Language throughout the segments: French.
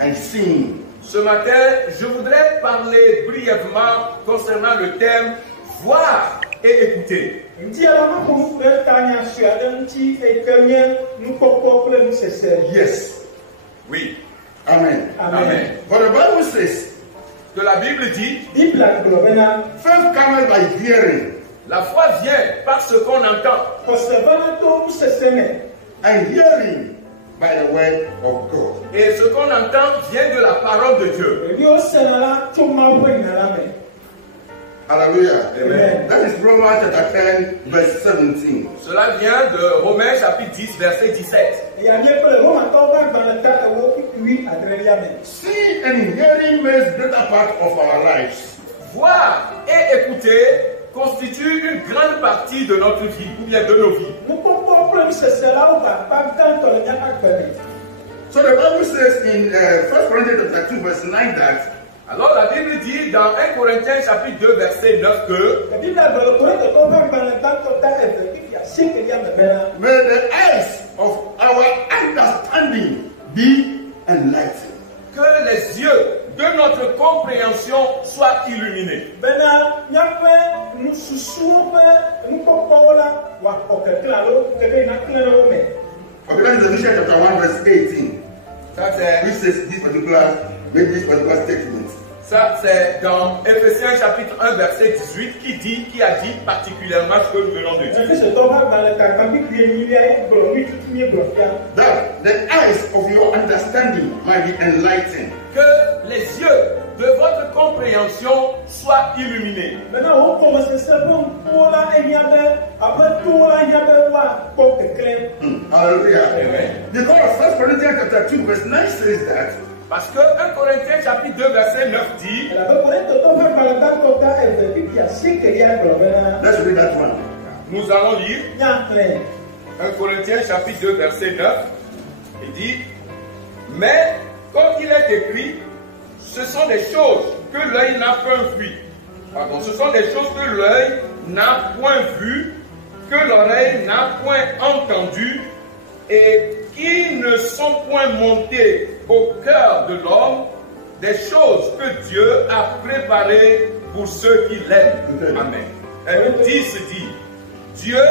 and seeing. Ce matin, je voudrais parler brièvement concernant le thème voir et écouter. Yes. Oui. Amen. Amen. For the Bible says, Que la Bible dit, faith cometh by hearing, la foi vient par ce qu'on entend. and hearing by the word of God. Et ce qu'on entend vient de la parole de Dieu. Hallelujah. Amen. That is Romans chapter 10, verse 17. Cela vient de Romains chapitre 10, verset 17. Seeing and hearing makes greater part of our lives. Voir et écouter constitue une grande partie de notre vie, ou bien de nos vies. So the Bible says in 1 Corinthians chapter 2, verse 9 that Alors la Bible dit dans 1 Corinthiens chapitre 2, verset 9 que may the eyes of our understanding be enlightened. que les yeux de notre compréhension soient illuminés. Okay, that is Ephesians chapter 1, verse 18. Ça c'est Which says this particular statement. Ça, c'est dans Éphésiens chapitre 1, verset 18, qui a dit particulièrement ce que nous venons de dire. That the eyes of your understanding might be enlightened. Que les yeux de votre compréhension soient illuminés. Hallelujah. Amen. Because 1 Corinthians chapter 2, verse 9 says that Parce que 1 Corinthiens chapitre 2, verset 9 dit, let's read that one. nous allons lire 1 Corinthiens chapitre 2, verset 9, il dit, mais comme il est écrit, ce sont des choses que l'œil n'a point vues. Pardon, ce sont des choses que l'œil n'a point vues, que l'oreille n'a point entendues, et qui ne sont point montées au cœur de l'homme, des choses que Dieu a préparées pour ceux qui l'aiment. Amen. Et 10 dit, Dieu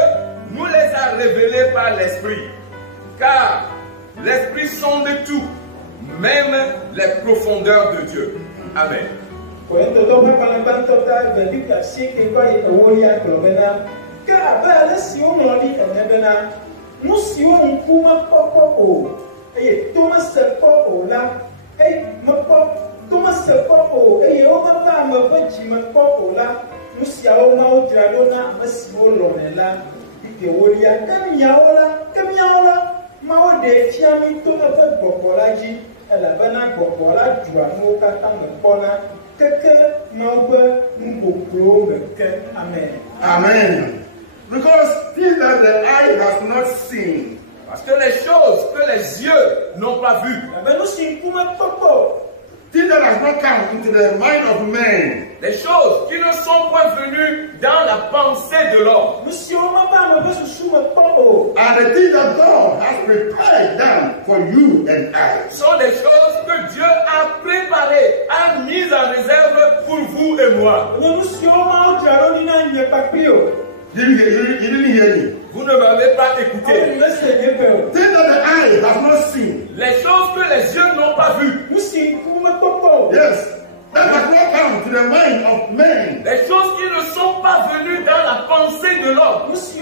nous les a révélées par l'Esprit, car l'Esprit sonde tout, même les profondeurs de Dieu. Amen. Amen. Because things that the eye has not seen, parce que les choses que les yeux n'ont pas vues, things that has not come into the mind of man, les choses qui ne sont point venues dans la pensée de l'homme, are the things that God has prepared them for you and I. sont des choses que Dieu a préparées, a mises en réserve pour vous et moi. You didn't hear me. Vous ne m'avez pas écouté. Things that the eye has not seen. Les choses que les yeux n'ont pas vues, Yes. That has not come to the mind of man. les choses qui ne sont pas venues dans la pensée de l'homme, Those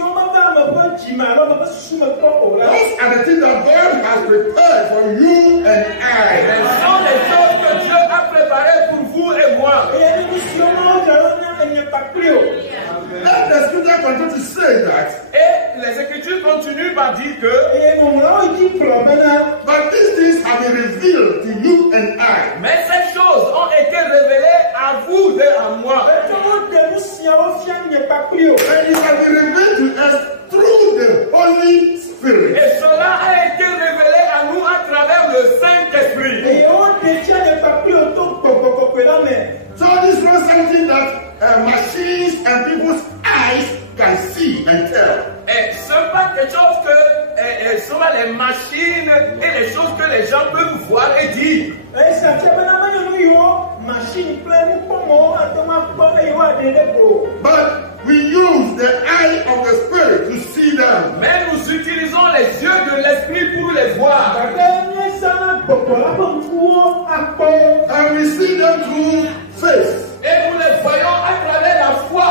are the things that God has prepared for you and elles I. sont les choses que Dieu a préparées pour vous et moi. Let the scripture continue to say that. Et les Écritures continuent par dire que But these things have been revealed to you and I. mais ces choses ont été révélées à vous et à moi. And it has been revealed to us through the Holy Spirit. Et cela a été révélé à nous à travers le Saint-Esprit. So this is not something that machines and people's eyes can see and tell. Et ce n'est pas quelque chose que ce sont les machines et les choses que les gens peuvent voir et dire. But And we see them through faith. Et nous les voyons à travers la foi.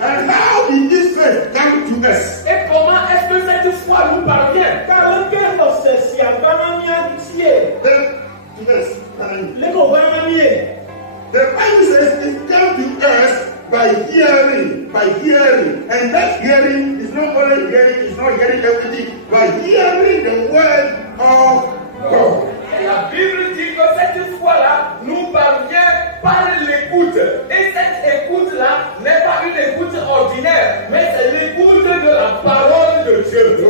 And how did this faith come to us? Et comment est-ce que cette foi nous parvient? The Bible says it comes to us by hearing, and that hearing is not only hearing, it's not hearing everything, but hearing the word of God. Et la Bible dit que cette foi-là nous parvient par l'écoute. Et cette écoute-là n'est pas une écoute ordinaire, mais c'est l'écoute de la parole de Dieu. So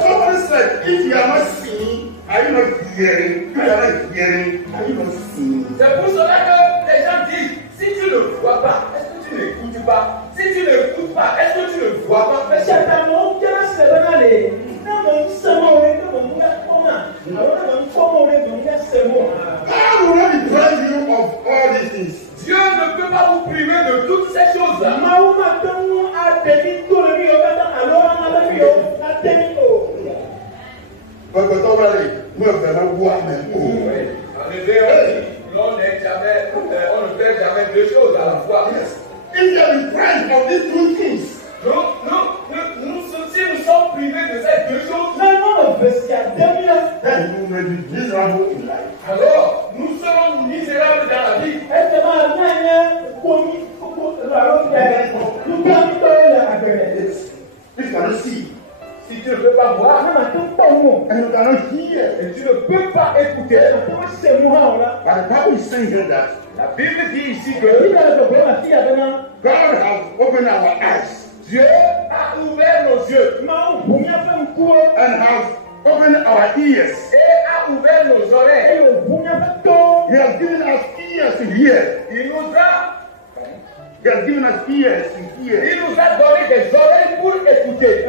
somebody said, if you are not seeing, are you not hearing? If you are not hearing, are you not seeing? C'est pour cela que les gens disent, si tu ne vois pas, est-ce que tu n'écoutes pas? Si tu n'écoutes pas, est-ce que tu ne vois pas? God will not deprive you of all these things. Dieu ne peut pas vous priver de toutes ces choses-là. En effet, on ne fait jamais deux choses à la fois. Yes. If you are deprived of these two things, si nous sommes privés de ces deux choses, then you will be miserable in life. alors nous serons misérables dans la vie. If you cannot see, Si tu ne peux pas voir, and you cannot hear, et tu ne peux pas écouter, but the Bible is saying here that la Bible dit ici que God has opened our eyes Dieu a ouvert nos yeux and has opened our ears. et a ouvert nos oreilles. He has given us ears to hear. Il nous a He has given us ears to hear. Il nous a donné des oreilles pour écouter.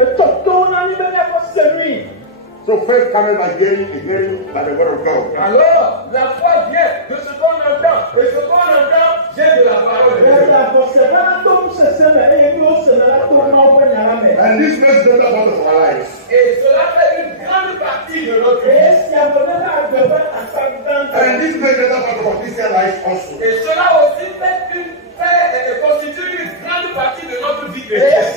So faith comes by hearing and hearing by the word of God. Alors, la foi vient de ce qu'on entend. Et ce qu'on entend vient de la parole de Dieu. And this makes the part of our lives. Et cela fait une grande partie de notre vie. And this makes the part of our Christian life also. Et cela aussi constitue une grande partie de notre vie chrétienne.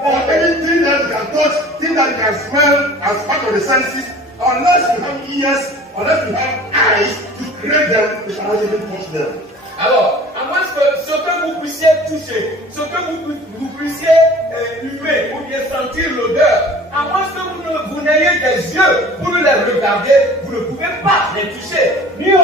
Or anything that you can touch, thing that you can smell as part of the senses, unless you have ears, unless you have eyes to create them, you cannot even touch them. Alors, à moins que ce que vous puissiez toucher, ce que vous puissiez humer ou bien sentir l'odeur, à moins que vous n'ayez des yeux pour les regarder, vous ne pouvez pas les toucher. Et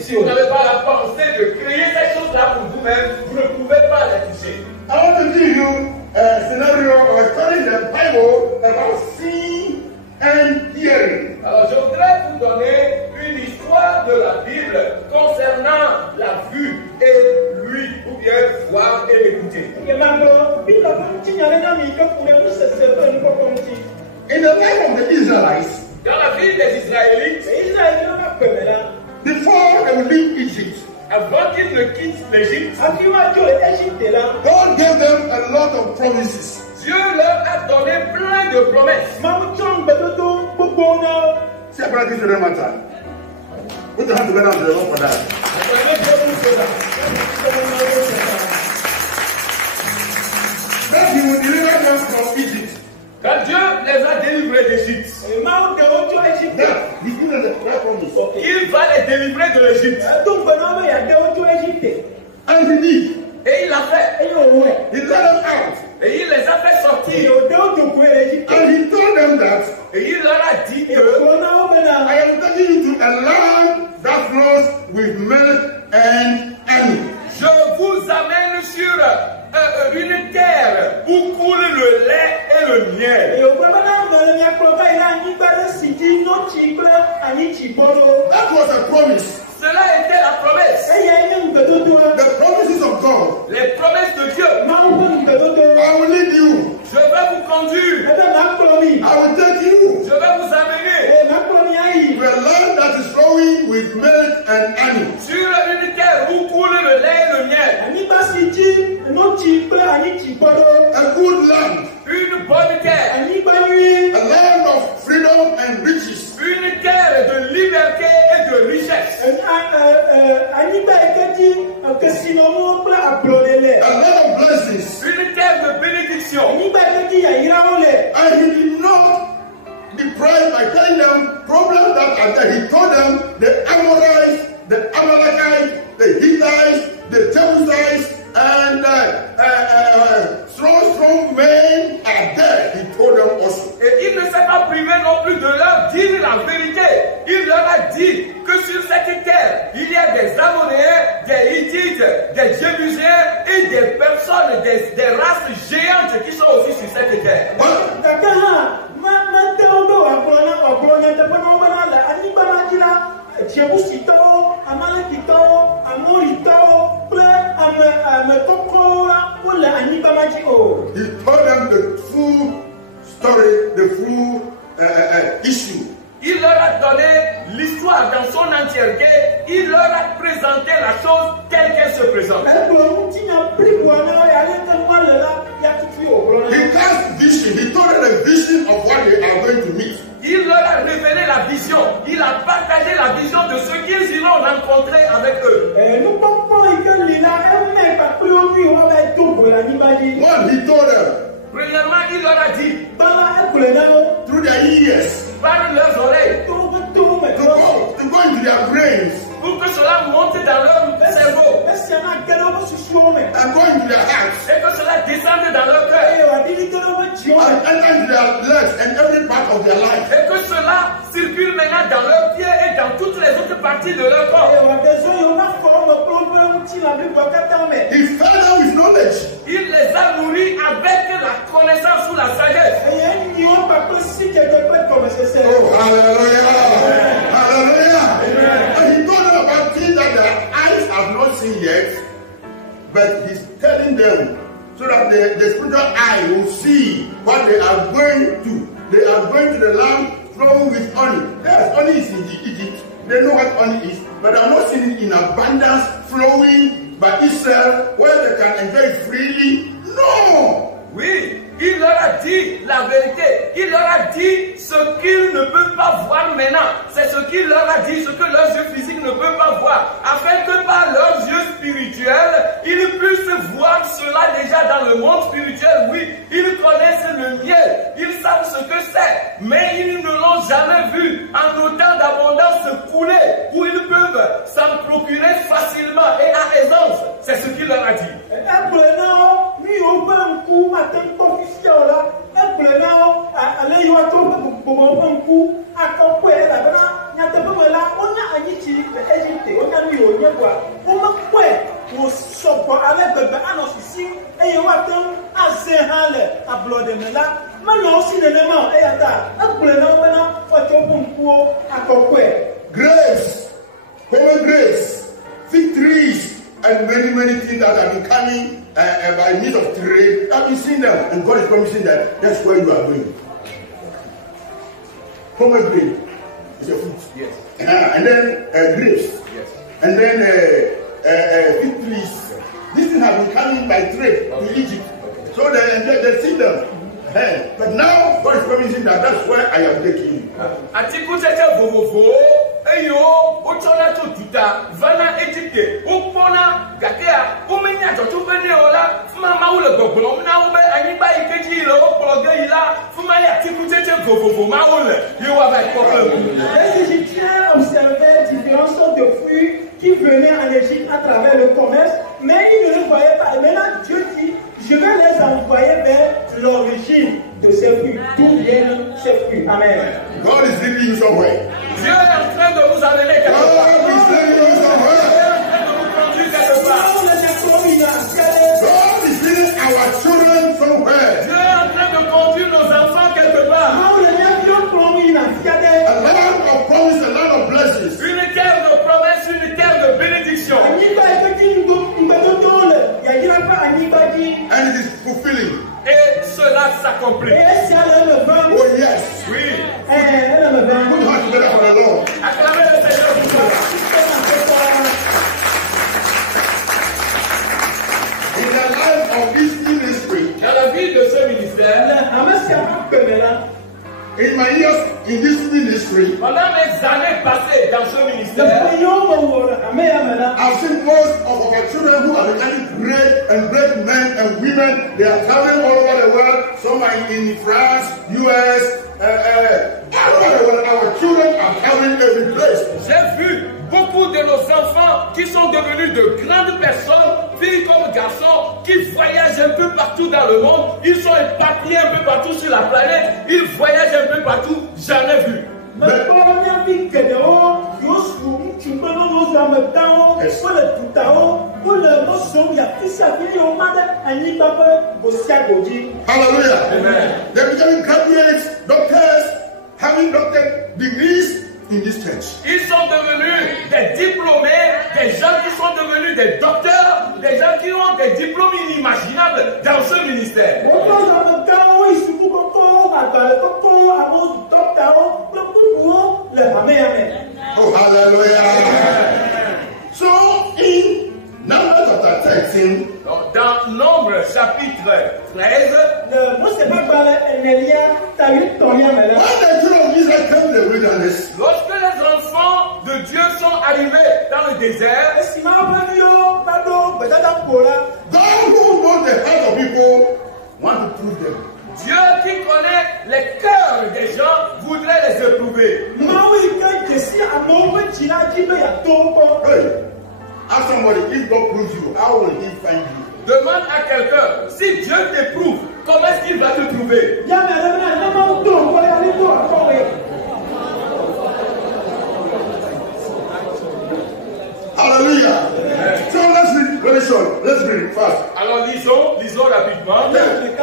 si vous n'avez pas la pensée de créer ces choses-là pour vous-même, vous ne pouvez pas les toucher. I want to give you a scenario of a story in the Bible about seeing and hearing. Alors je voudrais vous donner une histoire de la Bible concernant la vue et l'ouïe, ou bien voir et écouter. In the life of the Israelites, Dans la vie des Israélites, before they would leave Egypt, avant qu'ils ne quittent l'Égypte, God gave them a lot of promises. Dieu leur a donné plein de promesses. See, I this to them matter. Put your hand together and the Lord for that. Then He will deliver them from Egypt. Quand Dieu les a délivrés d'Égypte, Then He gives them the right promise. il va les délivrer de l'Égypte. And He did. Et il l'a fait. He let them out. Et il les a fait sortir. And He told them that Et il leur a dit que I am taking you to a land that flows with milk and honey. je vous amène sur une terre où coule le lait et le miel. That was a promise. Cela était la promesse. The promises of God les promesses de Dieu. I will lead you. Je vais vous conduire. I will take you Je vais vous amener to a land that is flowing with milk and honey. sur une terre où coule le lait et le miel. A good land. Une bonne terre. A land of freedom and riches. Une terre de liberté et de richesse. A land of blessings. Une terre de bénédiction. And he did not deprive by telling them problems that are there. He told them the Amorites, the Amalekites, the Hittites, the Jebusites, and strong men are there. He told them also. Et il ne s'est pas privé non plus de leur dire la vérité. Il leur a dit que sur cette terre, il y a des Amoréens, des Hittites, des Jébusiens et des personnes, des races géantes qui sont aussi sur cette terre. He told them the full story, the full issue. Il leur a donné l'histoire dans son entièreté. Il leur a présenté la chose telle qu'elle se présente. He cast vision. He told them the vision of what they are going to meet. Il leur a révélé la vision. Il a partagé la vision de ce qu'ils iront rencontrer avec eux. One, he told them, Premièrement, il leur a dit, through their ears, par leurs oreilles, to go into their brains, pour que cela monte dans leur cerveau, and go into their hearts, et que cela descende dans leur cœur, and enter into their legs and every part of their life. et que cela circule maintenant dans leurs pieds et dans toutes les autres parties de leur corps. He fed them with knowledge. Il les a nourris avec la connaissance ou la sagesse. Oh, hallelujah! Hallelujah! And he told them about things that their eyes have not seen yet, but he's telling them so that the spiritual eye will see what they are going to. They are going to the land flowing with honey. Yes, honey is in Egypt. They know what honey is, but I'm not seeing it in abundance flowing by Israel where they can enjoy it freely. No! Oui, il leur a dit la vérité. Il leur a dit ce qu'ils ne peuvent pas voir maintenant. C'est ce qu'il leur a dit, ce que leurs yeux physiques ne peuvent pas voir. Afin que par leurs yeux spirituels, ils puissent voir cela déjà dans le monde spirituel. Oui, ils connaissent le miel. Ils savent ce que c'est. Mais ils ne l'ont jamais vu en autant d'abondance couler où ils peuvent s'en procurer facilement et à aisance. C'est ce qu'il leur a dit. Grace, common grace, fig trees, and many things that are becoming by means of trade. Have you seen them? And God is promising that that's where you are going. Pomegranate is a fruit. Yes. And then grapes. Yes. And then fig trees. These things have been coming by trade to Egypt. So they see them. But now God is promising that that's where I am taking you. Atikucheche vovovo eyo ochona to tuta vana Egypte upona gatea umenya totubene ola fuma maule gogbolo na ube anyiba ikeji lo opologe ila fuma ya atikucheche vovovo maule you have a problem. Les Égyptiens observaient différentes sortes de fruits qui venaient en Égypte à travers le commerce, mais ils ne les voyaient pas. Et maintenant Dieu dit, je vais les envoyer vers l'origine de ces fruits, d'où viennent ces fruits. Amen. God is leading you somewhere. Dieu est en train de vous amener quelque part. God is leading you somewhere. Dieu est en train de vous conduire quelque part. God is leading our children somewhere. Dieu est en train de conduire nos enfants quelque part. A land of promise, a land of blessings. Une terre de promesse, une terre de bénédiction. s'accomplir. Oh yes. Oui. Put your hands together for the Lord. Acclamez le Seigneur pour ça. In the life of this ministry, Dans la vie de ce ministère, in my years in this ministry, pendant mes années passées dans ce ministère, I've seen most of our children who are becoming great and great men and women. They are traveling all over the world. Some are in France, US, all over the world. Our children are traveling every place. j'ai vu beaucoup de nos enfants qui sont devenus de grandes personnes, filles comme garçons, qui voyagent un peu partout dans le monde. Ils sont éparpillés un peu partout sur la planète. Ils voyagent un peu partout. J'en ai vu. Hallelujah. Amen. They're becoming graduates, doctors, having doctor degrees in this church. Ils sont devenus des diplômés, des gens qui sont devenus des docteurs, des gens qui ont des diplômes inimaginables dans ce ministère. Oh, hallelujah. So, in Numbers chapter 13, Donc, dans Nombre chapitre 13, when the children of Israel came to the wilderness, lorsque les enfants de Dieu sont arrivés dans le désert, God who knows the heart of people want to prove them. Dieu qui connaît les cœurs des gens voudrait les éprouver. Hey, ask somebody, if God proves you, how will He find you? Demande à quelqu'un, si Dieu t'éprouve, comment est-ce qu'il va te trouver? Hallelujah. So let's read very short. Let's read it fast. Alors lisons rapidement. Let's read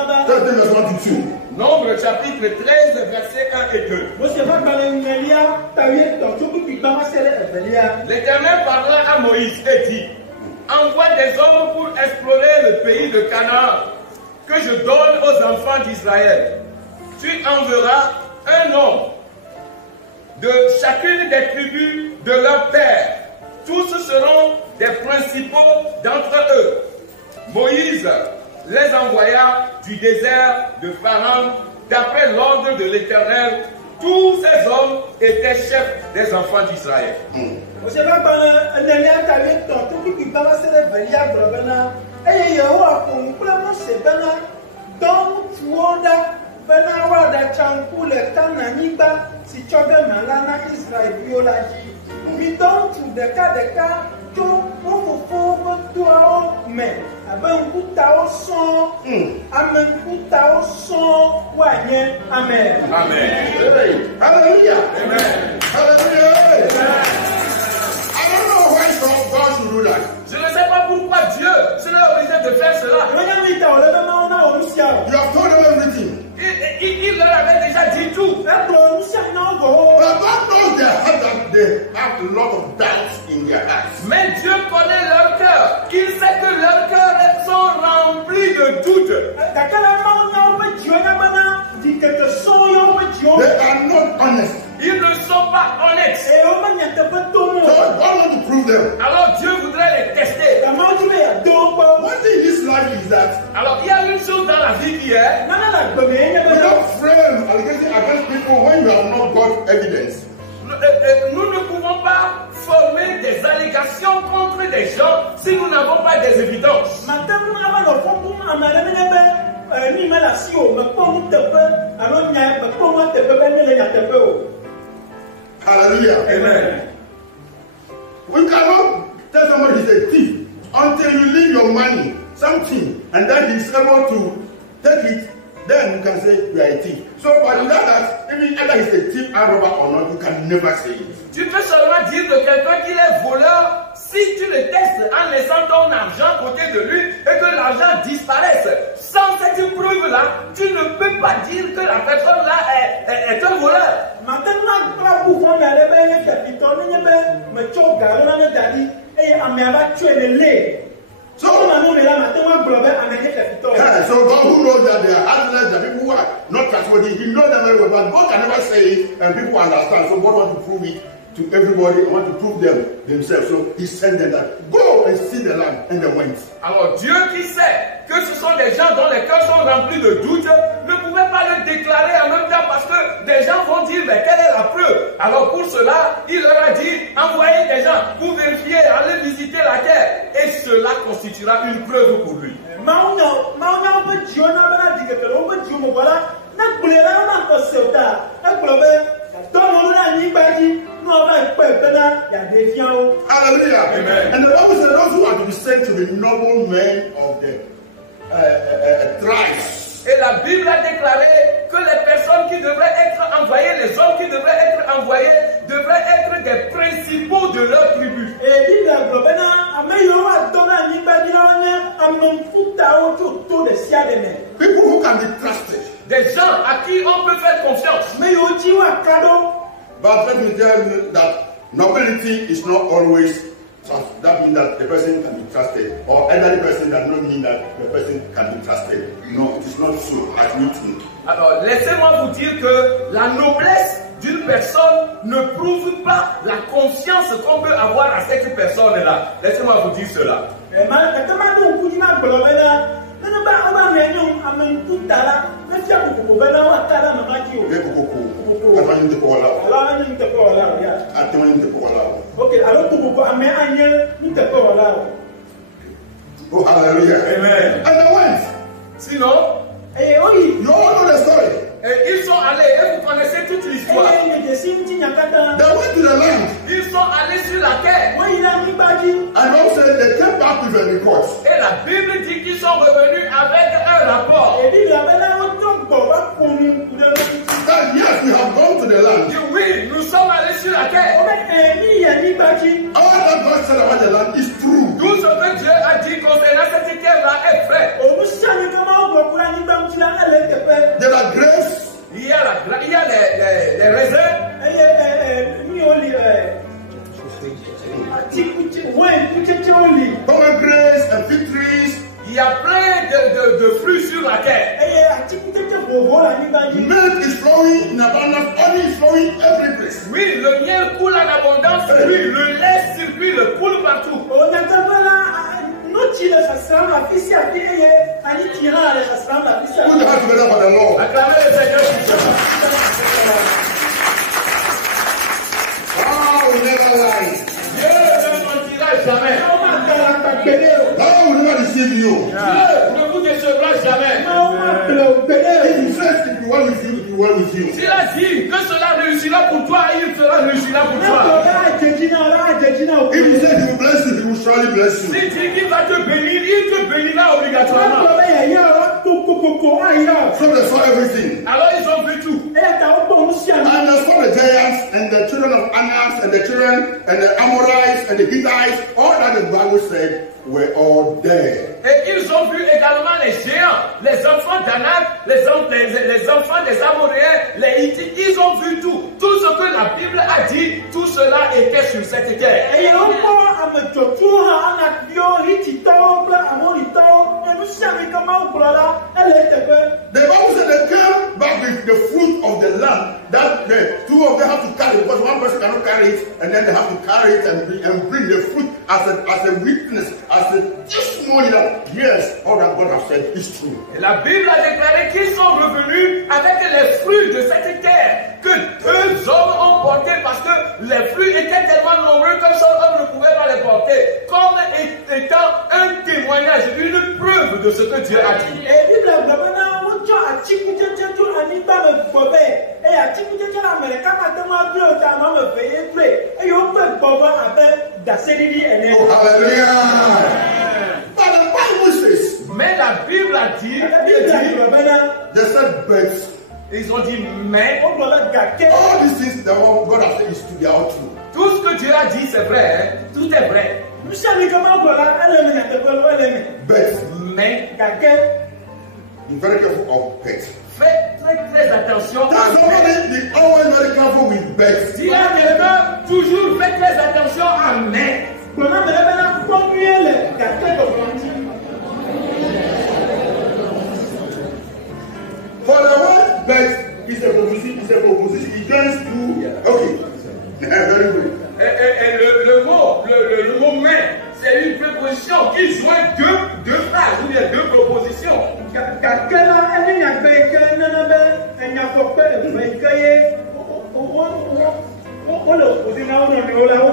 verse 1 to 2. Nombre chapitre 13, versets 1 et 2. L'Éternel parla à Moïse et dit, envoie des hommes pour explorer le pays de Canaan que je donne aux enfants d'Israël. Tu enverras un homme de chacune des tribus de leur père. Tous seront des principaux d'entre eux. Moïse les envoya du désert de Pharaon d'après l'ordre de l'Éternel. Tous ces hommes étaient chefs des enfants d'Israël. Amen. Amen. Hallelujah. Amen. Hallelujah. I don't know why God should do that. Je ne sais pas pourquoi Dieu serait obligé de faire cela. You have told them everything. Il leur avait déjà dit tout. But God knows their heart that they have a lot of doubts in their hearts. Mais Dieu connaît leur cœur. Il sait que leurs cœurs sont remplis de doutes. They are not honest. Ils ne sont pas honnêtes. So God wants to prove them. Alors Dieu voudrait les tester. One thing in this life is that Alors il y a une chose dans la vie qui est, we don't frame allegations against people when you have not got evidence. nous ne pouvons pas former des allégations contre des gens si nous n'avons pas des évidences. Hallelujah. Amen. We cannot tell somebody he's a thief until you leave your money, something, and then he's able to take it. Then you can say you are a thief. So, but without that, even either he's a thief, a robber or not, you can never say it. Tu peux seulement dire de quelqu'un qu'il est voleur si tu le testes en laissant ton argent à côté de lui et que l'argent disparaisse. Sans cette preuve-là, tu ne peux pas dire que la personne-là est un voleur. So God who knows that they are heartless, the people who why? Not trustworthy. He knows them very well, but God can never say it, and people understand. So God wants to prove it to everybody, want to prove them themselves. So he sent them that go and see the land, and they went. Alors Dieu qui sait que ce sont des gens dont les cœurs sont remplis de doutes ne pouvait pas le déclarer en même temps parce que des gens vont dire mais quelle est la preuve? Alors pour cela, il leur a dit envoyez des gens pour vérifier, allez visiter la terre et cela constituera une preuve pour lui. Hallelujah. Amen. And the Bible said those who are to be sent to the noble men of the tribes. Et la Bible a déclaré que les personnes qui devraient être envoyées, les hommes qui devraient être envoyés, devraient être des principaux de leur tribu. People who can be trusted. Des gens à qui on peut faire confiance. But let me tell you that nobility is not always trust. That means that the person can be trusted. Or elderly person does not mean that the person can be trusted. No, it is not so as we think. Alors, laissez-moi vous dire que la noblesse d'une personne ne prouve pas la confiance qu'on peut avoir à cette personne-là. Laissez-moi vous dire cela. Oh, hallelujah. Amen. And they went. Sinon, you all know the story. ils sont allés, et vous connaissez toute l'histoire. They went to the land. Ils sont allés sur la terre. And also they came back with a report. Et la Bible dit qu'ils sont revenus avec un rapport. That yes, we have gone to the land. Oui, nous sommes allés sur la terre. All that God said about the land is true. Tout ce que Dieu a dit concernant cette terre-là est vrai. There are grapes. Il y a les raisins. Pomegranates and fig trees. Il y a plein de fruits sur la terre. Milk is flowing in abundance. Honey is flowing every place. Oui, le miel coule en abondance. Oui, le lait circule, le coule partout. Put your hands together for the Lord. Acclamez le Seigneur. God will never lie. Dieu ne mentira jamais. God will never deceive you. Dieu ne vous décevra jamais. If he says it will be well with you, it will be well with you. S'il a dit que cela réussira pour toi, il sera réussira pour toi. If he says he will bless you, he will surely bless you. S'il dit qu'il va te bénir, il te bénira obligatoirement. So they saw everything. Alors ils ont vu tout. And they saw the giants and the children of Anak and the children and the Amorites and the Hittites. All that the Bible said were all there. Et ils ont vu également les géants, les enfants d'Anak, les enfants des Amoréens, les Hittites. Ils ont vu tout. Tout ce que la Bible a dit, tout cela était sur cette terre. The Bible said they came back with the fruit of the land that the two of them have to carry, because one person cannot carry it, and then they have to carry it and bring the fruit as a witness, as a testimony that yes, all that God has said is true. Et la Bible a déclaré qu'ils sont revenus avec les fruits de cette terre que deux hommes ont porté parce que les fruits étaient tellement nombreux qu'un seul homme ne pouvait pas les porter, comme étant un témoignage, une preuve de ce que Dieu a dit. Oh, hallelujah. But the Bible says, Mais la Bible a dit, they said birds. ils ont dit mais, All these things that God has said is true, they are all true. tout ce que Dieu a dit c'est vrai, hein? Tout est vrai. Birds. Mais, Be very careful of birds. fais très attention à Tell somebody be always very careful with birds. dis à quelqu'un, toujours fais très attention à mais. For the one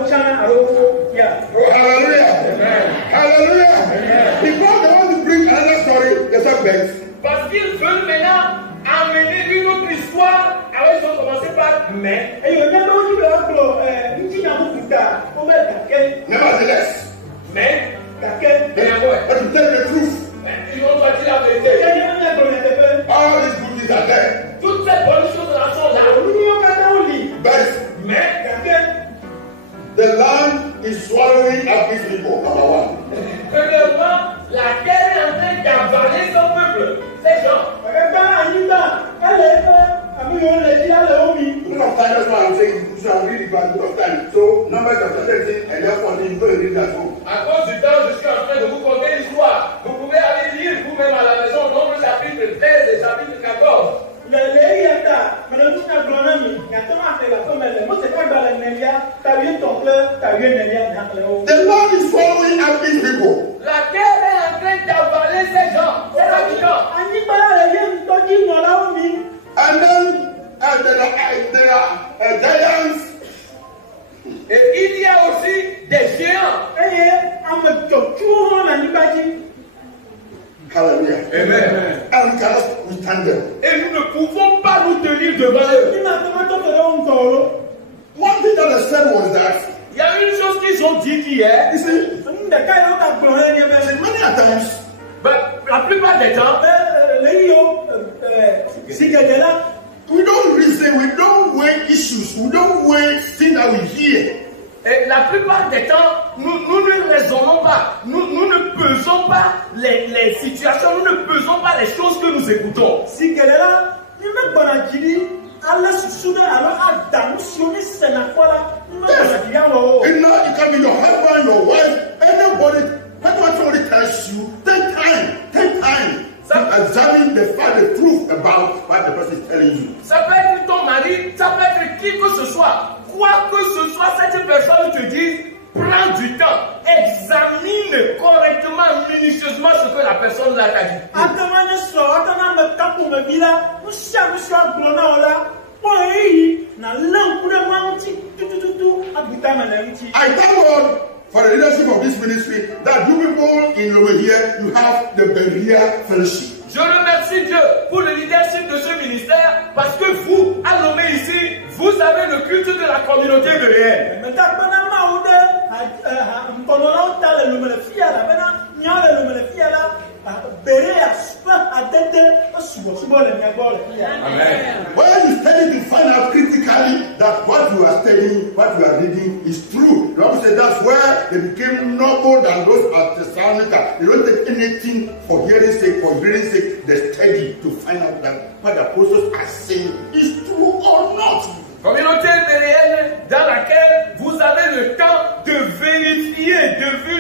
Oh, hallelujah. Hallelujah. Because they want to bring another story, they say birds. Parce qu'ils veulent maintenant amener une autre histoire. Alors ils ont commencé par mais. Nevertheless, Mais. but to tell the truth, Ils vont pas dire la vérité. all these good things are there. Toutes ces bonnes choses là sont là. But Mais. the land is swallowing up its people, number one. Premièrement, la terre est en train d'avaler son peuple. Ces gens. Because of time, that's why I'm saying you should read it by because of time. So, Numbers chapter 13 and therefore you go and read that home. À cause du temps, je suis en train de vous conter l'histoire. Vous pouvez aller lire vous-même à la maison, Nombre chapitre 13 et chapitre 14. The Lord is following up his people. La terre est en train d'avaler ces gens, ces habitants. And then there are giants. Et il y a aussi des géants. Hallelujah. Amen. And we cannot withstand them. Et nous ne pouvons pas nous tenir devant eux. One thing that I said was that, Il y a une chose qu'ils ont dit hier. you see, many a times, La plupart des temps, we don't reason, we don't weigh issues, we don't weigh things that we hear. et la plupart des temps, nous ne raisonnons pas, nous ne pesons pas les situations, nous ne pesons pas les choses que nous écoutons. It can be your husband, your wife, anybody. Whenever somebody tells you, take time to examine the fact, the truth about what the person is telling you. Ça peut être ton mari, ça peut être qui que ce soit. Quoi que ce soit, cette personne te dit, prends du temps, examine correctement, minutieusement ce que la personne là t'a dit. I thank God for the leadership of this ministry that you people in over here, you have the Berea fellowship. Je remercie Dieu pour le leadership de ce ministère parce que vous, à Lomé ici, vous avez le culte de la communauté de réel. Amen. When you study to find out critically that what you are studying, what you are reading is true. The Bible said that's where they became noble than those at Thessalonica. They don't take anything for hearing sake, for hearing sake. They study to find out that what the apostles are saying is true or not. Communauté réelle dans laquelle vous avez le temps de vérifier de vue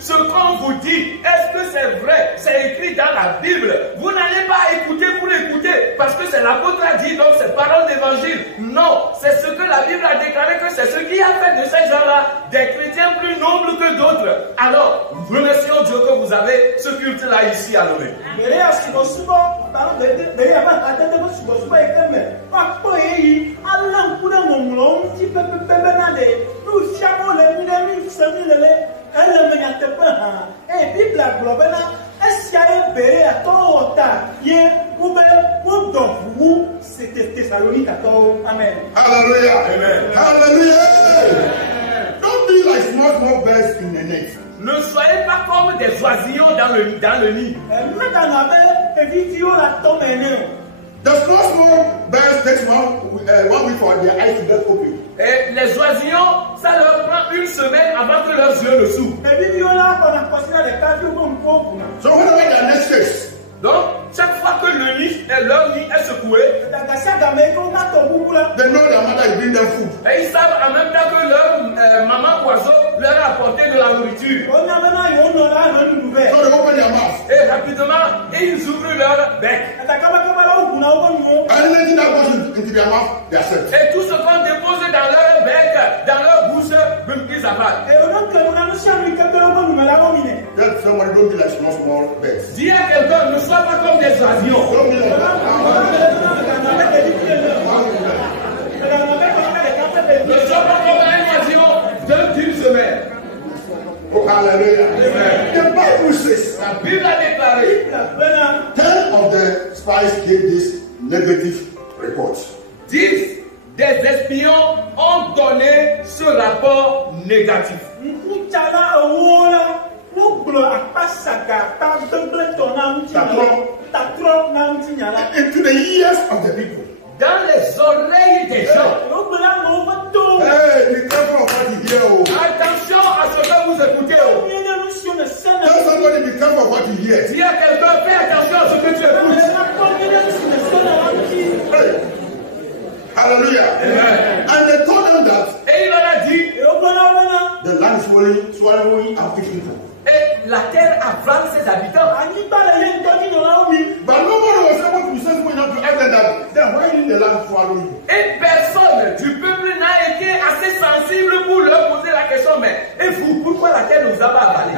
ce qu'on vous dit. Est-ce que c'est vrai? C'est écrit dans la Bible. Vous n'allez pas écouter pour écouter parce que c'est l'apôtre a dit, donc c'est parole d'évangile. Non, c'est ce que la Bible a déclaré que c'est ce qui a fait de ces gens-là des chrétiens plus nobles que d'autres. Alors, remercions Dieu que vous avez ce culte-là ici à Lomé. Amen. Hallelujah. Amen. Hallelujah. Don't be like small birds in the net. Ne soyez pas comme des oisillons dans le nid. The small birds takes 1 week for their eyes to get open. Et les oisillons, ça leur prend une semaine avant que leurs yeux ne s'ouvrent. So whenever their nest shakes, Donc, chaque fois que leur nid est secoué, they know their mother is bringing them food. et ils savent en même temps que leur maman oiseau leur a apporté de la nourriture. So they open their mouth. Et rapidement, ils ouvrent leur bec. And anything that goes into their mouth, they accept. Et tout ce qu'on dépose dans leur bec, dans leur bouche, ils avalent. Tell somebody don't be like small birds. Dis à quelqu'un, ne sois pas comme des oisillons. Don't be like that. Ne sois pas comme un oisillon hallelujah. Amen. The Bible says, La Bible a déclaré, 10 of the spies gave this negative report. 10 des espions ont donné ce rapport négatif. Into the ears of the people. Dans les oreilles des gens. Hey, be careful of what you hear. Oh. Attention à ce que vous écoutez. Tell somebody be careful of what you hear. Dis à quelqu'un, fais attention à ce que tu écoutes. Hey. Hallelujah. Amen. And they told them that Et il leur a dit, the land is swallowing up people. et la terre avale ses habitants. But nobody was able to say enough to ask them that, then why didn't the land swallow you? Et personne du peuple n'a été assez sensible pour leur poser la question, mais et vous, pourquoi la terre nous a pas avalé?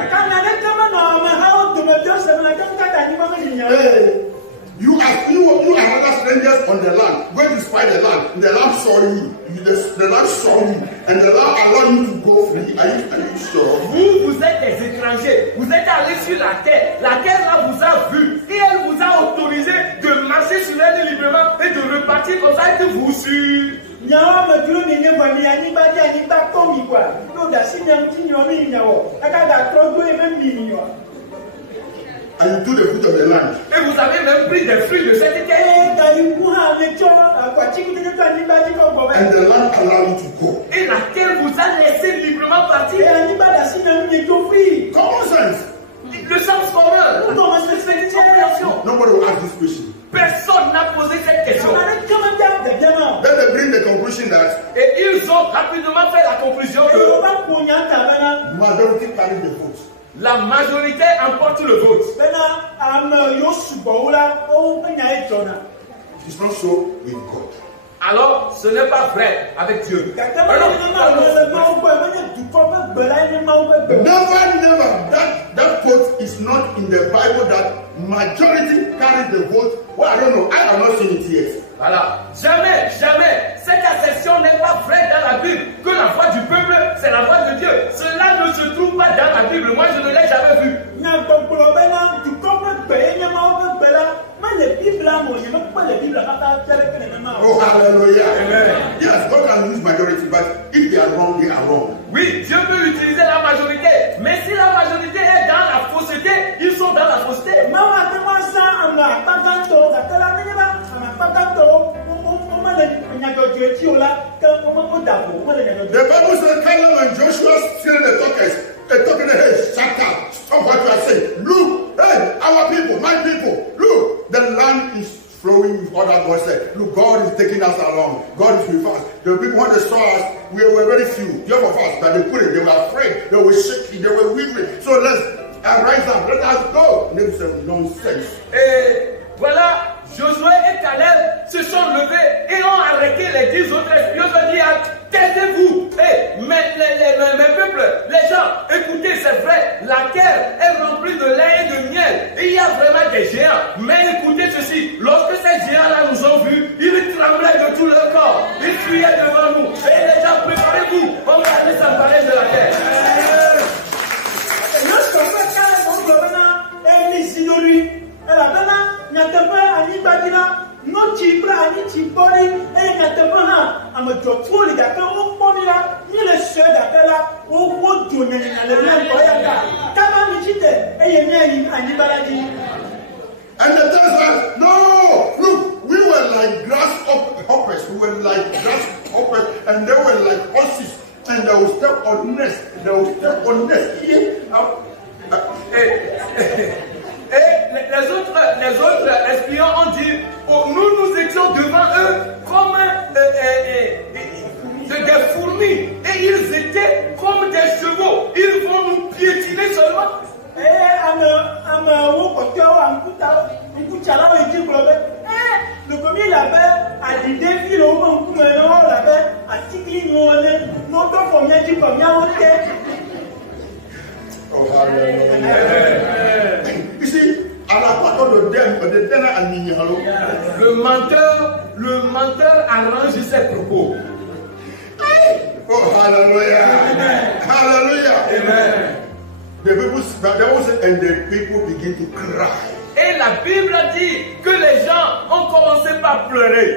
Hey, you are other strangers on the land, going to spy the land. The land saw you. The land saw you, and the land allowed you to go free. Are you sure? Vous êtes des étrangers. Vous êtes allés sur la terre. La terre là vous a vu et elle vous a autorisé de marcher sur elle librement et de repartir comme ça. Êtes-vous sûr? And you took the fruit of the land. Et vous avez même pris des fruits de cette terre. And the land allowed you to go. Et la terre vous a laissé librement partir. Common sense. Le sens commun. Nobody will ask this question. Personne n'a posé cette question. Then they bring the conclusion that Et ils ont rapidement fait la conclusion que majority carry the vote. la majorité emporte le vote. It's not so with God. Alors, ce n'est pas vrai avec Dieu. Never. That quote is not in the Bible that majority carry the vote. Well, I don't know. I have not seen it yet. Voilà. Jamais. Cette assertion n'est pas vraie dans la Bible. Que la voix du peuple, c'est la voix de Dieu. Cela ne se trouve pas dans la Bible. Moi, je ne l'ai jamais vu. Oh, hallelujah. Amen. Yes, God can use majority, but if they are wrong, they are wrong. Oui, Dieu peut utiliser la majorité. Mais si la majorité est dans la fausseté, ils sont dans la fausseté. The Bible says, Caleb and Joshua still the talkers. They're talking, hey, shut up. Stop what you are saying. Look, hey, our people, my people, look, the land is flowing with what God said. Look, God is taking us along. God is with us. The people when they saw us, we were very few. Few of us, but they couldn't. They were afraid. They were shaky. They were weary. So let's rise up. Let us go. And they said, nonsense. Et voilà, Josué et Caleb se sont levés et ont arrêté les 10 autres espions. Ils ont dit, taisez-vous. Mes peuples, les gens, écoutez, c'est vrai, la terre est remplie de lait et de miel. Et il y a vraiment des géants. Mais écoutez ceci, lorsque ces géants-là nous ont vus, ils tremblaient de tout leur corps. Ils fuyaient devant nous. Et les gens, préparez-vous, on va aller s'emparer de la terre. And the third said, no, look, we were like grasshoppers. We were like grasshoppers, and they were like horses. And they will step on nest. They will step on nest. Et les autres espions ont dit, oh, nous étions devant eux comme des fourmis. Et ils étaient comme des chevaux. Ils vont nous piétiner seulement. Le premier l'avait à des défis, le coup de l'avait à Tikli, notre combien dit combien on était. Oh, hallelujah. You see, à la part de le menteur arrange ses propos. Oh, hallelujah. Hallelujah. Amen. The Bible said, and the people begin to cry. Et la Bible dit que les gens ont commencé par pleurer.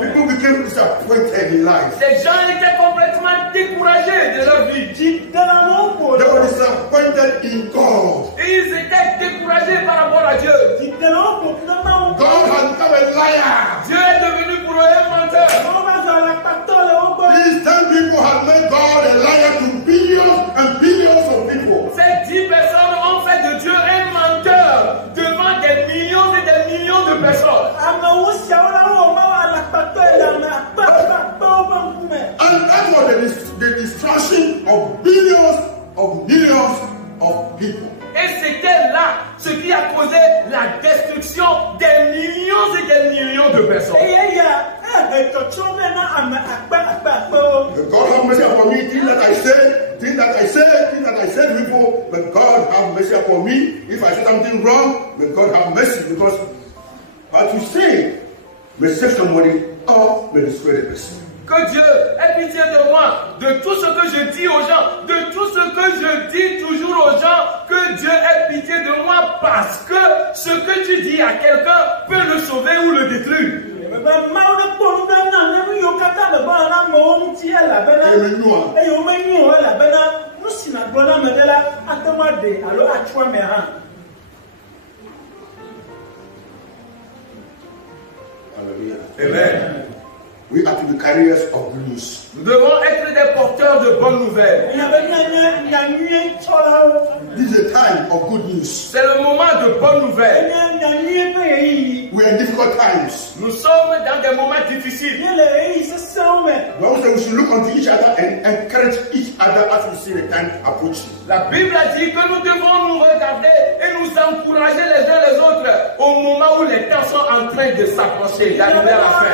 People became disappointed in life. Les gens étaient complètement découragés de leur vie. They were disappointed in God. Et ils étaient découragés par rapport à Dieu. God has become a liar. Dieu est devenu pour eux un menteur. These 10 people have made God a liar to billions and billions of people. Ces 10 personnes ont fait de Dieu un menteur devant des millions et des millions de personnes. And that was the destruction of billions of millions of people. Et c'était là ce qui a causé la destruction des millions et des millions de personnes. God have mercy upon me, things that I say to people, but God have mercy upon me. If I say something wrong, but God have mercy, because what you say may save somebody or may destroy the person. Que Dieu ait pitié de moi, de tout ce que je dis aux gens, de tout ce que je dis toujours aux gens, que Dieu ait pitié de moi parce que ce que tu dis à quelqu'un peut le sauver ou le détruire. Hallelujah. Amen. We are to be carriers of good news. Nous devons être des porteurs de bonnes nouvelles. This is a time of good news. C'est le moment de bonnes nouvelles. We are in difficult times. Nous sommes dans des moments difficiles. Bible says we should look unto each other and encourage each other as we see the time approaching. La Bible a dit que nous devons nous regarder et nous encourager les uns les autres au moment où les temps sont en train de s'approcher, d'arriver à la fin.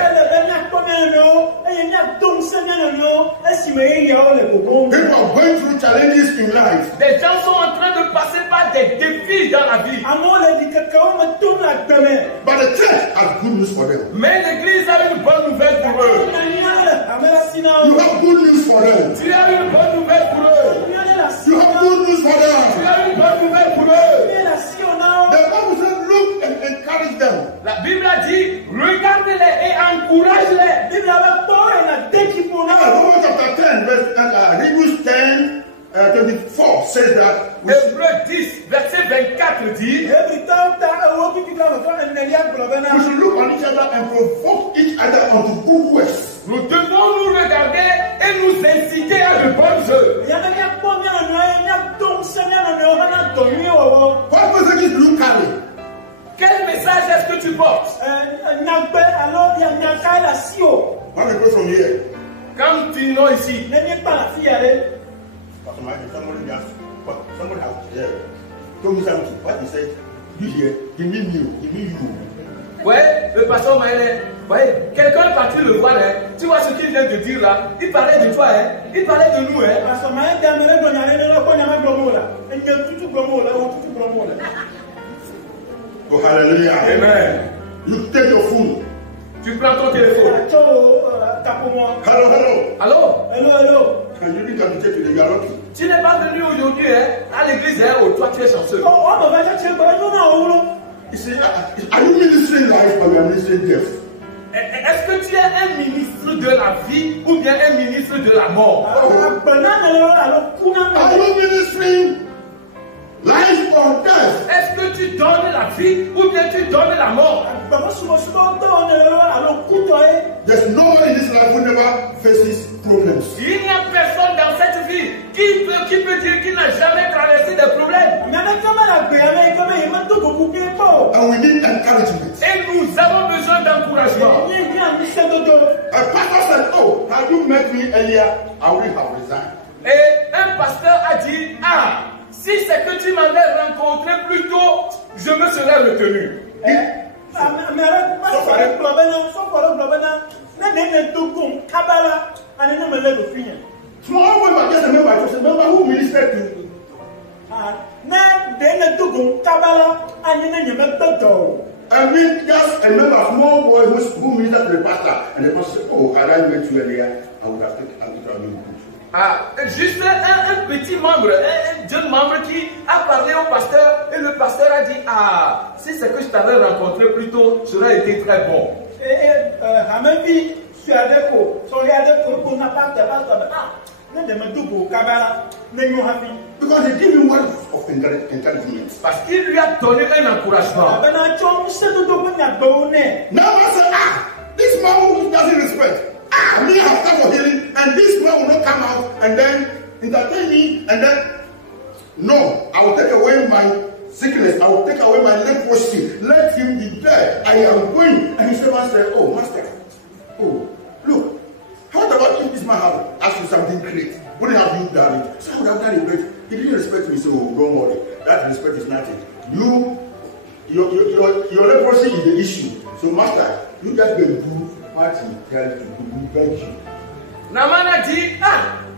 People are going through challenges in life. Des gens sont en train de passer par des défis dans la vie. But the church has good news for them. Mais l'Église a une bonne nouvelle pour eux. You have good news for them. Tu as une bonne nouvelle pour eux. You have good news for Tu them. as une bonne nouvelle pour eux. The Bible says look and encourage them. La Bible a dit, regarde-les et encourage-les. Romans chapter 10, Hebrews 10, 24 says that Hébreux 10, verset 24 dit, we should look on each other and provoke each other unto good works. nous devons nous regarder et nous inciter à de bonnes œuvres. What messages do you carry? Quel message est-ce que tu portes? When we go from here, Quand tu es ici, somebody has told me something. What he said, you here, give me you, give me you. ouais, le pasteur Maëlin, ouais, quelqu'un est parti le voir, hein. Tu vois ce qu'il vient de dire là? Il parlait de toi, hein. Il parlait de nous, hein. Oh, hallelujah. Amen. You take your phone. Tu prends ton téléphone. Hello, hello. Allô? And you didn't come to church today, you are lucky. Tu n'es pas venu aujourd'hui, hein, à l'église, hein, où toi tu es chanceux. He said, are you ministering life or you are ministering death? Est-ce que tu es un ministre de la vie ou bien un ministre de la mort? Are you ministering life or death? Est-ce que tu donnes la vie ou bien tu donnes la mort? There's nobody in this life who never faces problems. Il n'y a personne dans cette vie qui peut dire qu'il n'a jamais traversé des problèmes. And we need encouragement. Et nous avons besoin d'encouragement. A pastor said, oh, had you met me earlier, I would have resigned. Et un pasteur a dit, ah, si c'est que tu m'avais rencontré plus tôt, je me serais retenu. Small one, but just remember who ministered to you. I mean, just remember a small boy who ministered to the pastor, and the pastor said, oh, had I met you earlier, I would have taken you good. Juste un petit membre, un jeune membre qui a parlé au pasteur et le pasteur a dit, si c'est que je t'avais rencontré plus tôt, ça aurait été très bon. Because they give you words of encouragement. Parce qu'il lui a donné un encouragement. Now I say, this man who doesn't respect. Me have come for healing, and this man will not come out and then entertain me, and then no, I will take away my sickness, I will take away my leprosy. Let him be there. I am going. And his servant said, oh, master, oh, look, how about if this man have asked you something great? Wouldn't have you done it? So I would have done it, but he didn't respect me, so don't worry. That respect is nothing. Your leprosy is the issue. So master, you just go do what he tells you to do. Thank you. Naaman a dit,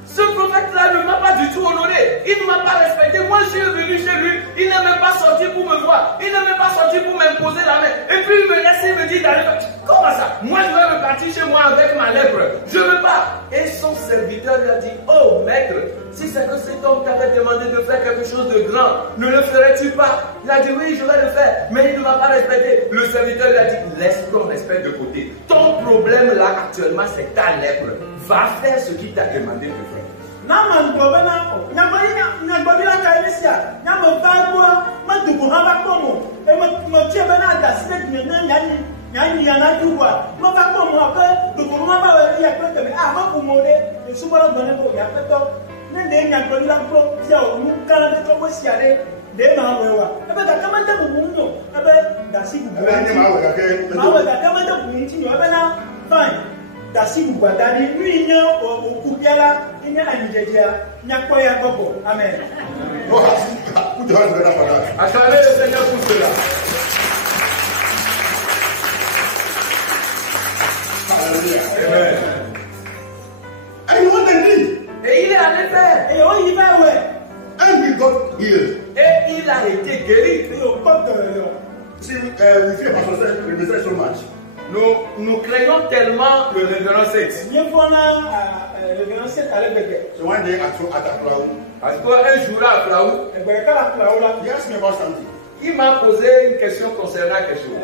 ce prophète-là ne m'a pas du tout honoré. Il ne m'a pas respecté. Moi, je suis venu chez lui. Il n'est même pas sorti pour me voir. Il n'est même pas sorti pour m'imposer la main. Et puis, il me laisse, il me dit d'aller. Comment ça? Moi, je vais repartir chez moi avec ma lèpre. Je ne veux pas. Et son serviteur lui a dit, oh, maître, si c'est que cet homme t'avait demandé de faire quelque chose de grand, ne le ferais-tu pas? Il a dit, oui, je vais le faire. Mais il ne m'a pas respecté. Le serviteur lui a dit, laisse ton respect de côté. Ton problème là, actuellement, c'est ta lèpre. Va faire ce qu'il t'a demandé de faire. Naman gobana nyababila kaisia nyamabagwa madubuhaba komo mo chebana da snet nyani yana duwa maba komo ape duguma ba we ya kwete me ma kumode subara bone ko ya peto nende nyababila pro tia o mukala de to wesiare de ma wewa ebe da kamanda bubunyo ebe da sibu ebe ni ma we da kamanda bubunyo ebe na fine dasi bubadani nuinya okubiala inya anjeja nyakoya gogo amen. Put your hands together for that. Acclamez le Seigneur pour cela. Hallelujah. Amen. And he went and did. Et il est allé faire. Et on y va ouais. And he got healed. Et il a été guéri. Et au pas de see, we fear Pastor so much. Nous craignons tellement le révérend 6. So one day at Aflaou, parce qu'un jour à Aflaou, he asked me about something. Il m'a posé une question concernant quelque chose.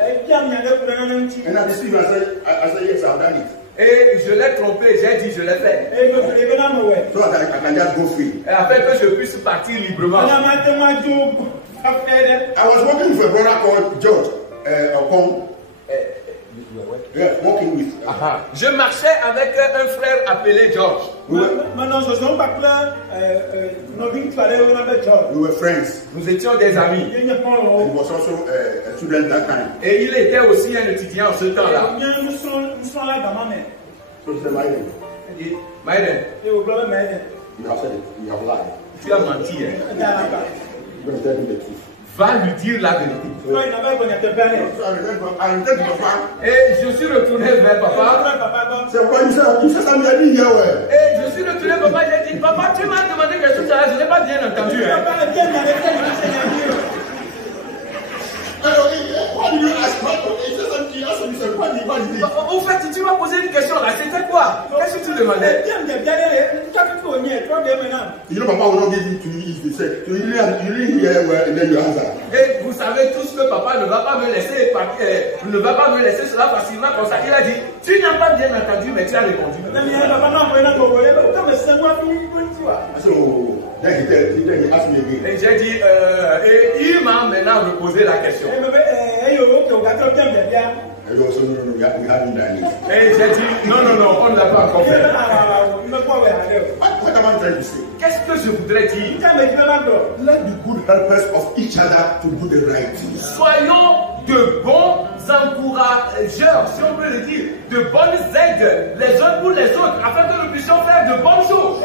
And I deceived him, I said yes, I've done it. Et je l'ai trompé, j'ai dit je l'ai fait. So I can just go free. Et afin que je puisse partir librement. I was working with a brother called George Okon. Yeah, walking with. Je marchais avec un frère appelé George. We were friends. Nous étions des amis. He was also a student that time. Et il était aussi un étudiant en ce temps-là. So he said, Maiden. Il dit, Maiden, You have said it. You have lied. tu as menti. You're going to tell me the truth. Va lui dire la vérité. So I returned to Papa. Et je suis retourné vers papa. So you said something I didn't hear well. Et je suis retourné vers papa, j'ai dit, papa, tu m'as demandé quelque chose, je n'ai pas bien entendu. Why did you ask me? He asked me, what did you Au fait, tu m'as posé une question là, c'était quoi? Qu'est-ce que tu demandais? You know, Papa will not give it to you if you say. So you really hear well and then you answer. Et vous savez tous que papa ne va pas me laisser cela facilement comme ça. Il a dit, tu n'as pas bien entendu, mais tu as répondu. So then he asked me again. Et j'ai dit, et il m'a maintenant reposé la question. And you also no, we haven't done it. Et j'ai dit, non, on ne l'a pas encore fait. What am I trying to say? Qu'est-ce que je voudrais dire? Let the good helpers of each other to do the right thing. Soyons de bons encourageurs, si on peut le dire, de bonnes aides les uns pour les autres, afin que nous puissions faire de bonnes choses.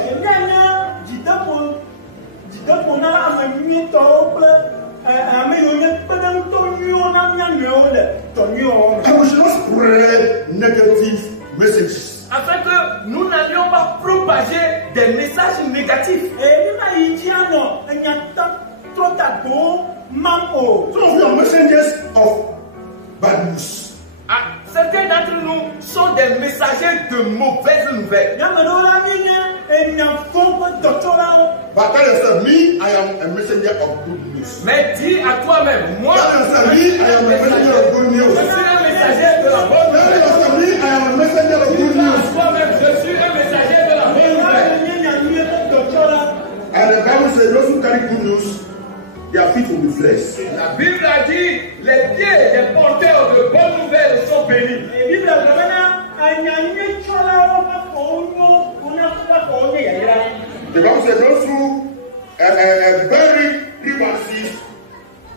And we should not spread negative messages. Afin que nous n'allions pas propager des messages négatifs. Some of you are messengers of bad news. Certains d'entre nous sont des messagers de mauvaises nouvelles. But tell yourself, me, I am a messenger of good news. Mais dis à toi-même, moi, Tell yourself, me, I am a messenger of good news. je suis un messager de la bonne Tell nouvelle. yourself, me, I am a messenger of good Dis à news. toi-même, je suis un messager de la bonne nouvelle. And the Bible says, those who carry good news, their feet will be blessed. La Bible a dit, les pieds des porteurs de bonnes nouvelles sont bénis. The Bible says, those who bury grievances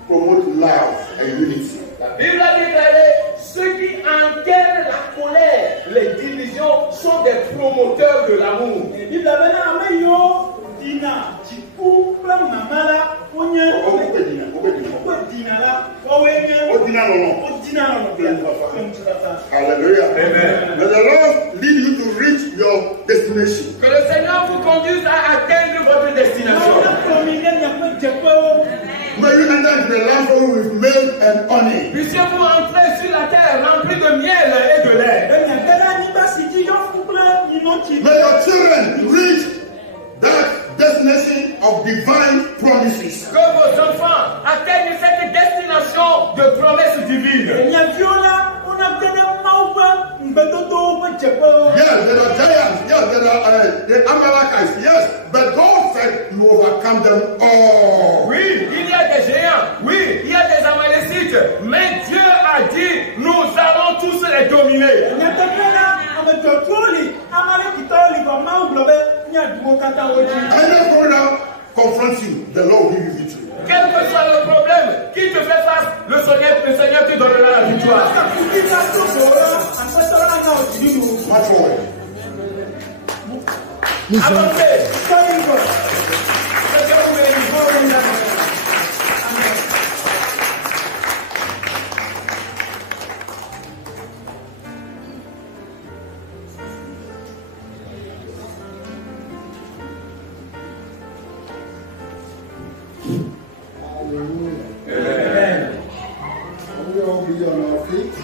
promote love and unity. La Bible a déclaré, ceux qui enterrent la colère, les divisions, sont des promoteurs de l'amour. Hallelujah. Amen. May the Lord lead you to reach your destination. Que le Seigneur vous conduise à atteindre votre destination. May you enter into the land flowing with milk and honey. Puissiez-vous entrer sur la terre remplie de miel et de lait. May your children reach that destination of divine promises. Que vos enfants atteignent cette destination de promesses divines. Yes, there are giants. Yes, there are the Amalekites. Yes, but God said you overcome them all. Oui, il y a des géants. Oui, il y a des Amalécites. Mais Dieu a dit, nous allons tous les dominer. Any problem confronts you, the Lord will give you victory. Quel que soit le problème qui te fait face, le Seigneur te donnera la victoire. March forward. Avancez. Que Dieu vous bénisse.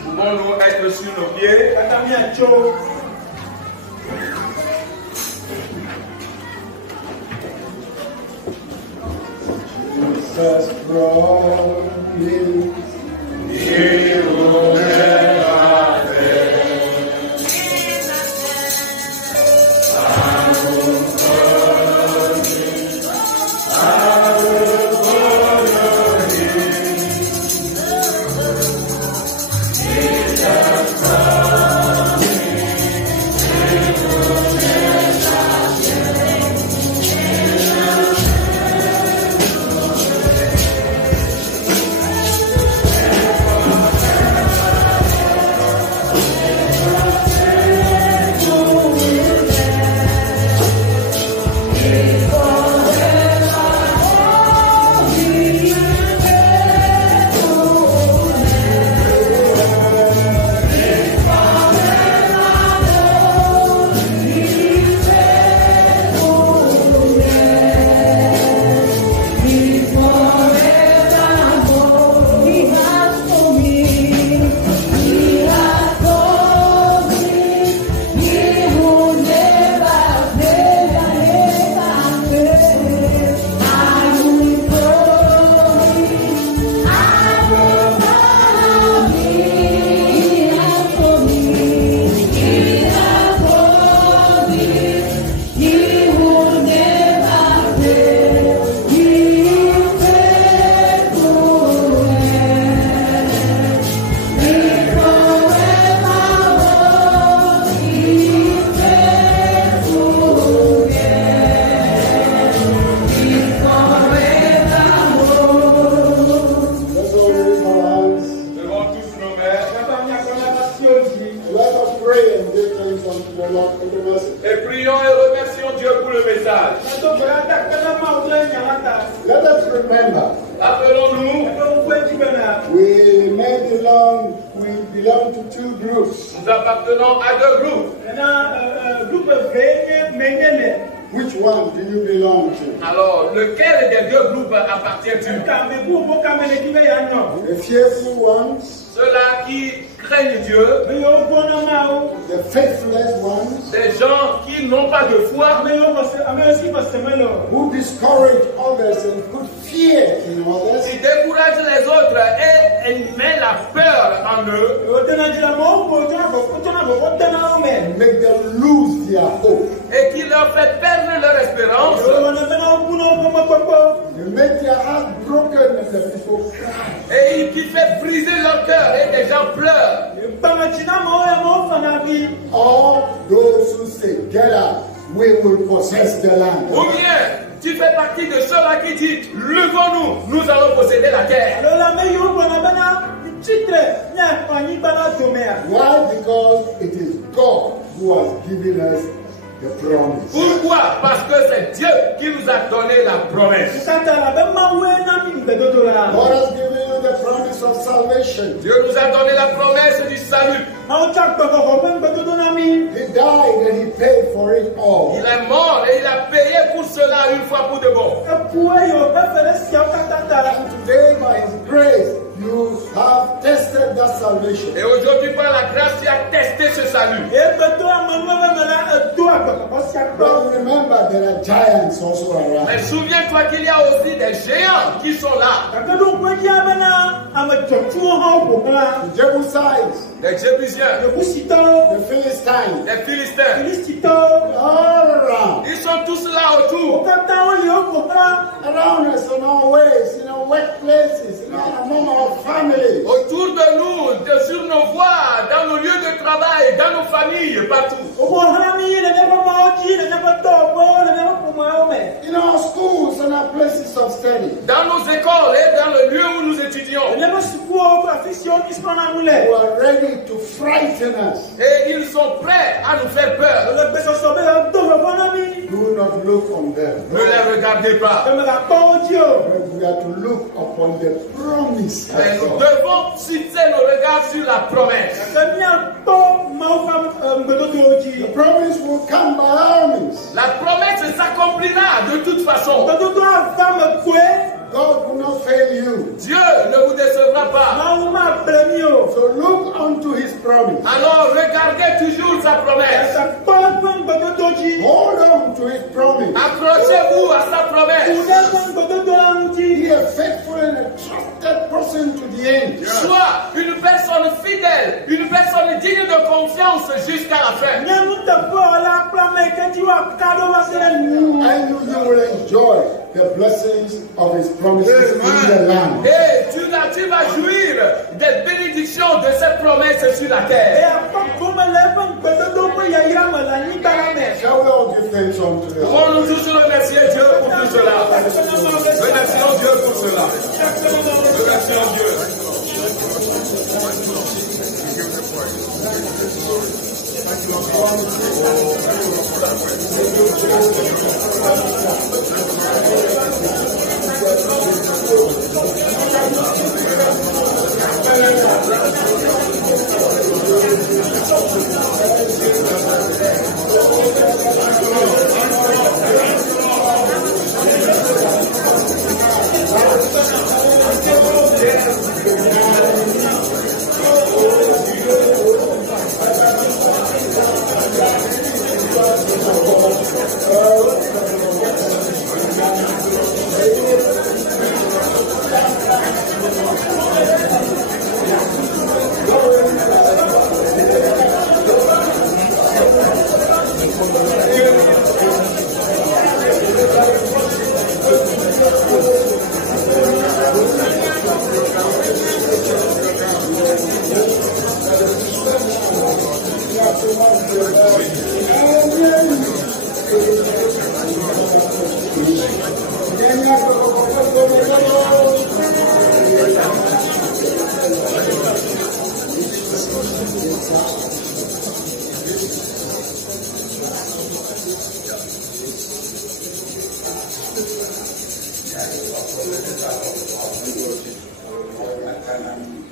Pouvons-nous être sur nos pieds? Jesus promised he will never fail. Et prions et remercions Dieu pour le message. Let us remember, Rappelons-nous, we belong to two groups. nous appartenons à deux groupes. Which one do you belong to? Alors, lequel des deux groupes appartient-tu? The fearful ones, Ceux-là qui craignent Dieu, the faithless ones, des gens qui n'ont pas de foi, who discourage others and put fear in others, qui découragent les autres et mettent la peur en eux, make them lose their hope. et qui leur fait perdre leur espérance, They make their heart broken and the people cry. et qui fait briser leur cœur et des gens pleurent. All those who say, get up, we will possess the land. Ou bien, tu fais partie de ceux-là qui disent, levons-nous, nous allons posséder la terre. Why? Because it is God who has given us the promise. Pourquoi? Parce que c'est Dieu qui nous a donné la promesse. God has given you the promise of salvation. Dieu nous a donné la promesse du salut. He died and He paid for it all. Il est mort et il a payé pour cela une fois pour de bon. And today, by His grace, you have tested that salvation. Et aujourd'hui, par la grâce, tu as testé ce salut. But remember, there are giants also around. Mais souviens-toi qu'il y a aussi des géants qui sont là. The Jebusites, Les Jébusiens, the Philistines, les Philistins. all around. Ils sont tous là autour. Around us in our ways, in our workplaces, among our families. Autour de nous, sur nos voies, dans nos lieux de travail, dans nos familles, partout. In our schools and our places of study. Dans nos écoles et dans le lieu où nous étudions. Who are ready to frighten us. Et ils sont prêts à nous faire peur. Do not look on them. Ne les regardez pas. But we are to look upon the promise. Mais of nous God. devons fixer nos regards sur la promesse. The promise will come by all means. La promesse s'accomplira de toute façon. God will not fail you. Dieu ne vous décevra pas. So look unto His promise. Alors regardez toujours sa promesse. Hold on to His promise. Accrochez-vous à sa promesse. Be a faithful and a trusted person to the end. Sois une personne fidèle, une personne digne de confiance jusqu'à la fin. And you will enjoy the blessings of His promises in the land. Et tu vas jouir des bénédictions de cette promesse sur la terre. Shall we all give thanks unto the Lord? Pouvons-nous tous remercier Dieu pour tout cela. Remercions Dieu pour cela. Remercions Dieu.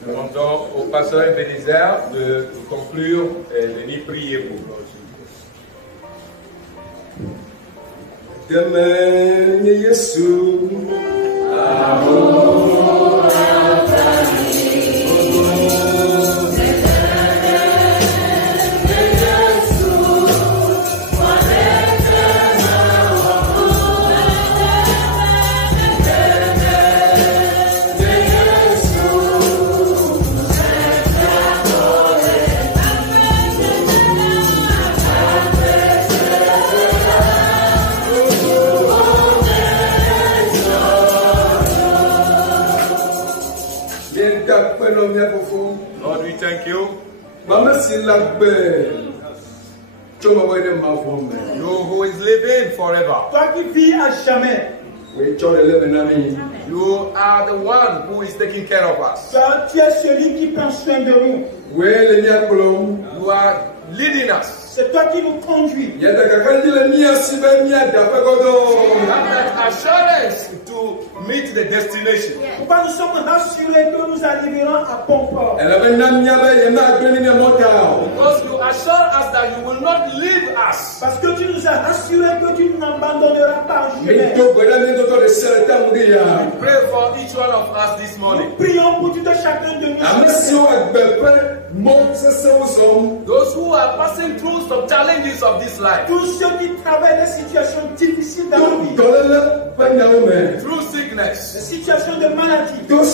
Nous demandons au pasteur Ebenezer de conclure et de nous prier pour nous. Demain, Yesu. Amour, Lord, we thank you. You who is living forever. Toi qui vis à jamais. You are the one who is taking care of us. Tu es celui qui prend soin de nous. You are leading us. C'est toi qui nous conduis. You have that assurance to meet the destination. Pourquoi nous sommes rassurés que nous arriverons à bon port? Because you assure us that you will not leave us. Parce que tu nous as rassurés que tu ne nous abandonneras pas jamais. Pray for each one of us this morning. Nous prions pour tout chacun de nous. Those who are passing through some challenges of this life. Tous ceux qui traversent des situations difficiles dans la vie. Through sickness. Des situations de maladie. Through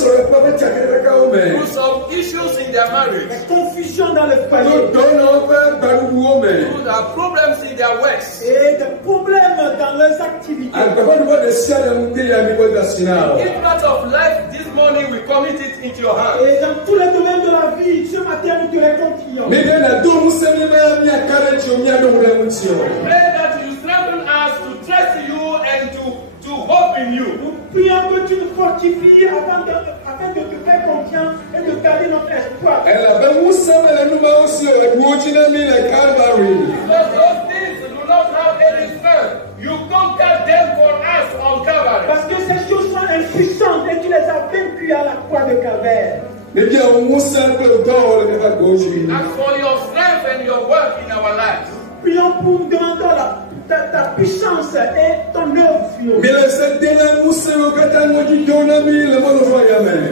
some issues in their marriage. Des confusions dans le foyer. Through the problems in their works. Et des problèmes dans leurs activités. If not of life this morning, we commit it into your hands. Et dans tous les domaines de la vie, ce matin nous te reconfions. Pray that you strengthen us to trust you and to hope in you. Nous prions que tu nous fortifies afin de te faire confiance et de garder notre espoir. Because those things do not have any strength. You conquered them for us on Calvary. Parce que ces choses sont impuissantes et tu les as vaincues à la croix de Calvaire. Ask for your strength and your work in our lives. Prions pour demander ta puissance et ton œuvre sur nous.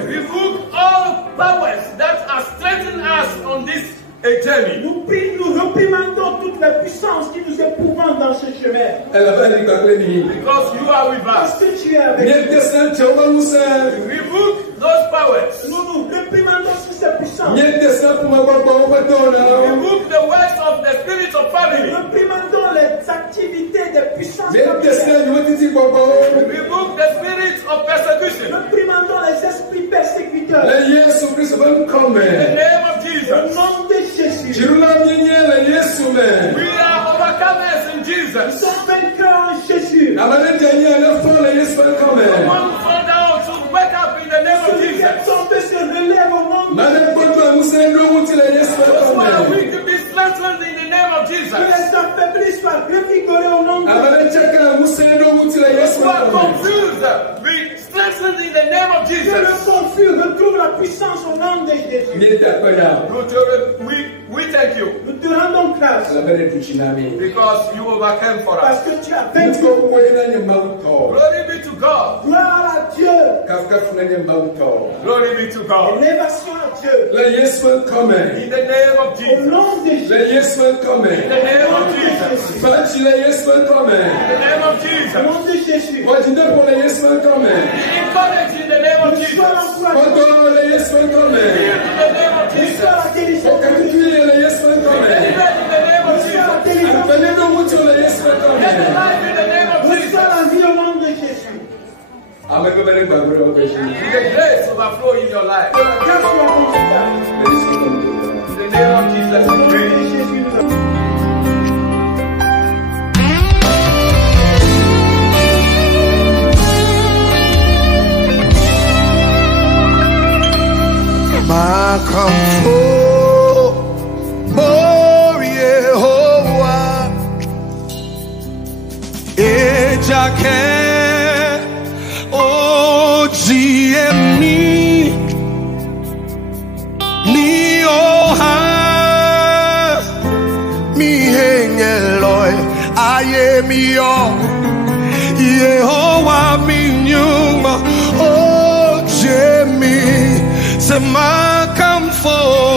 Revoke all powers that are strengthening us on this journey. Nous reprimandons toutes les puissances qui nous éprouvent dans ce chemin. Because you are with Parce us. que tu es avec nous. Revoke those powers. Nous reprimandons toutes ces puissances. Remove the works of the spirit of family. Reprimandons les activités des puissances. Remove the spirit of persecution. Reprimandons les esprits persécuteurs. In the name of Au Jesus. nom de Jésus. We are overcomers in Nous Jesus. sommes vainqueurs en Jésus. No one fall down to wake up in the name of Celui qui est Jesus. tombé se relève au nom de Those who are weak to be strengthened in the name of Que Jesus. les affaiblissent soient revigorés au nom de Those who are confused be strengthened in the name of Que le Jesus. confus retrouve la puissance au nom de Jésus. We thank you Nous te rendons grâce because you overcame for parce us. que tu as vaincu. Glory be to God. Gloire à Dieu. Glory be to God. Élévation à Dieu. In the name of Au Jesus. nom de Jésus. In the name of Jesus. In the name of Au Jesus. nom de Jésus. Be encouraged in the name of Jesus. Sois l'encouragement. In the name of Jesus. Sois la délivrance. In the name of Sois la Jesus. délivrance. Get the life in the name of Sois Jesus. la vie au nom de Jésus. May the grace overflow in your life. Grâce soit constante. In the name of Jesus, Au nom we de pray. Jésus, nous avons. Yehovah, Ejake, Ojiemi, Nioha, Mihengeloi, Ayemio, Yehovah, Minyuma, Ojemi, Sema come for.